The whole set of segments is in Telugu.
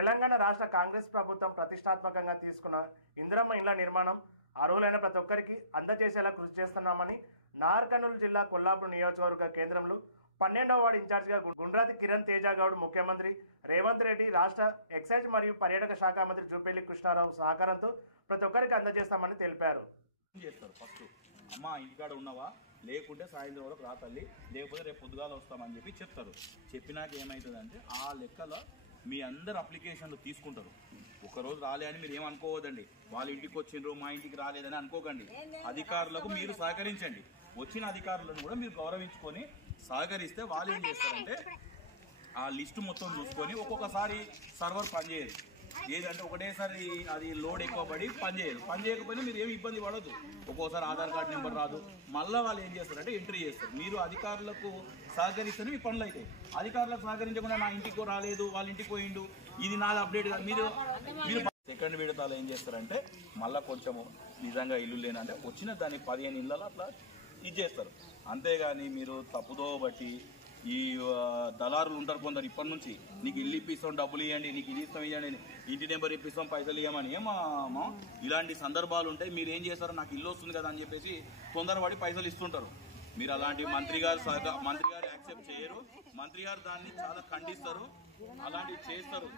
తెలంగాణ రాష్ట్ర కాంగ్రెస్ ప్రభుత్వం ప్రతిష్టాత్మకంగా తీసుకున్న ఇందిరమ్మ ఇండ్ల నిర్మాణం అర్హులైన ప్రతి ఒక్కరికి అందజేసేలా కృషి చేస్తున్నామని నాగర్ జిల్లా కొల్లాపూర్ నియోజకవర్గ కేంద్రంలో 12వ వార్డు ఇన్ఛార్జిగా గుండ్రాతి కిరణ్ తేజ గౌడ్ ముఖ్యమంత్రి రేవంత్ రెడ్డి, రాష్ట్ర ఎక్సైజ్ మరియు పర్యాటక శాఖ మంత్రి జూపల్లి కృష్ణారావు సహకారంతో ప్రతి ఒక్కరికి అందజేస్తామని తెలిపారు. ఫస్ట్ అమ్మా ఇంటికాడ ఉన్నవా, లేకుంటే సాయంత్రం వరకు రా తల్లి, లేకపోతే రేపు పొద్దుగాల వస్తామని చెప్పి చెప్తారు. చెప్పినాక ఏమవుతుందంటే ఆ లెక్కలో మీ అందరు అప్లికేషన్లు తీసుకుంటారు. ఒకరోజు రాలే అని మీరు ఏమనుకోవద్దండి, వాళ్ళ ఇంటికి వచ్చిండ్రు మా ఇంటికి రాలేదని అనుకోకండి. అధికారులకు మీరు సహకరించండి. వచ్చిన అధికారులను కూడా మీరు గౌరవించుకొని సహకరిస్తే వాళ్ళు ఏం చేస్తారంటే ఆ లిస్టు మొత్తం చూసుకొని ఒక్కొక్కసారి సర్వర్ పనిచేయదు. ఏదంటే ఒకటేసారి అది లోడ్ ఎక్కువ పడి పని చేయకపోయినా మీరు ఏమి ఇబ్బంది పడదు. ఒక్కోసారి ఆధార్ కార్డు నెంబర్ రాదు. మళ్ళీ వాళ్ళు ఏం చేస్తారంటే ఎంట్రీ చేస్తారు. మీరు అధికారులకు సహకరిస్తేనే మీ పనులు అవుతాయి. అధికారులకు సహకరించకుండా నా ఇంటికి రాలేదు, వాళ్ళ ఇంటికి పోయిండు, ఇది నాది అప్డేట్ కాదు. మీరు సెకండ్ విడతలు ఏం చేస్తారంటే మళ్ళీ కొంచెము నిజంగా ఇల్లు లేనంటే వచ్చిన దాన్ని 15 ఇళ్ళలో అట్లా ఇచ్చేస్తారు. అంతేగాని మీరు తప్పుదో బట్టి ఈ దళారులు ఉంటారు కొందరు ఇప్పటి నుంచి, నీకు ఇల్లు ఇప్పిస్తాం డబ్బులు ఇవ్వండి, నీకు ఇది ఇస్తాం ఇవ్వండి, ఇంటి నెంబర్ ఇప్పిస్తాం పైసలు ఇవ్వమని ఇలాంటి సందర్భాలు ఉంటాయి. మీరు ఏం చేస్తారు, నాకు ఇల్లు వస్తుంది కదా అని చెప్పేసి తొందరపడి పైసలు ఇస్తుంటారు. మీరు అలాంటి మంత్రి గారు యాక్సెప్ట్ చేయరు. మంత్రి గారు దాన్ని చాలా ఖండిస్తారు. అలాంటివి చేస్తారు.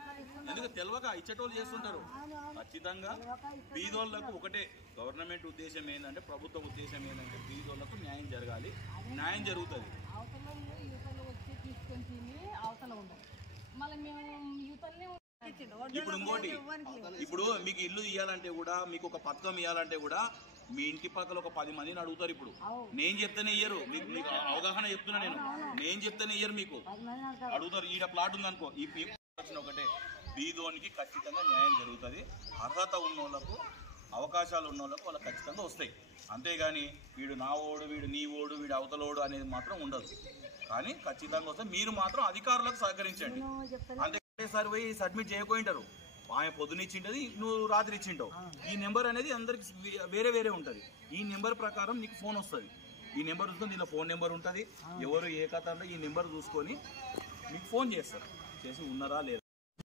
ఎందుకు తెలియక ఇచ్చేటోళ్ళు చేస్తుంటారు. ఖచ్చితంగా బీదోళ్లకు ఒకటే గవర్నమెంట్ ఉద్దేశం ఏంటంటే, ప్రభుత్వ ఉద్దేశం ఏంటంటే బీదోళ్లకు న్యాయం జరగాలి. న్యాయం జరుగుతుంది. ఇప్పుడు ఇంకోటి, ఇప్పుడు మీకు ఇల్లు ఇవ్వాలంటే కూడా, మీకు ఒక పథకం ఇవ్వాలంటే కూడా మీ ఇంటి పక్కల ఒక 10 మందిని అడుగుతారు. ఇప్పుడు నేను చెప్తేనే ఇయ్యరు. మీకు అవగాహన చెప్తున్నా నేను చెప్తేనే ఇయ్యరు. మీకు అడుగుతారు. ఈడ ప్లాట్ ఉందనుకో, ఈ వచ్చిన ఒకటే బీదోనికి ఖచ్చితంగా న్యాయం జరుగుతుంది. అర్హత ఉన్న వాళ్ళకు, అవకాశాలు ఉన్న వాళ్ళకు వాళ్ళకి ఖచ్చితంగా వస్తాయి. అంతేగాని వీడు నా ఓడు, వీడు నీ ఓడు, వీడు అవతలోడు అనేది మాత్రం ఉండదు. కానీ ఖచ్చితంగా వస్తే మీరు మాత్రం అధికారులకు సహకరించండి. అంతేసారి పోయి సబ్మిట్ చేయకపోయింటారు. ఆమె పొద్దునిచ్చింటది, నువ్వు రాత్రి ఇచ్చింటావు. ఈ నెంబర్ అనేది అందరికి వేరే ఉంటుంది. ఈ నెంబర్ ప్రకారం నీకు ఫోన్ వస్తుంది. ఈ నెంబర్ చూసుకొని దీనిలో ఫోన్ నెంబర్ ఉంటుంది. ఎవరు ఏ కథ ఈ నెంబర్ చూసుకొని మీకు ఫోన్ చేస్తారు. చేసి ఉన్నారా లేదా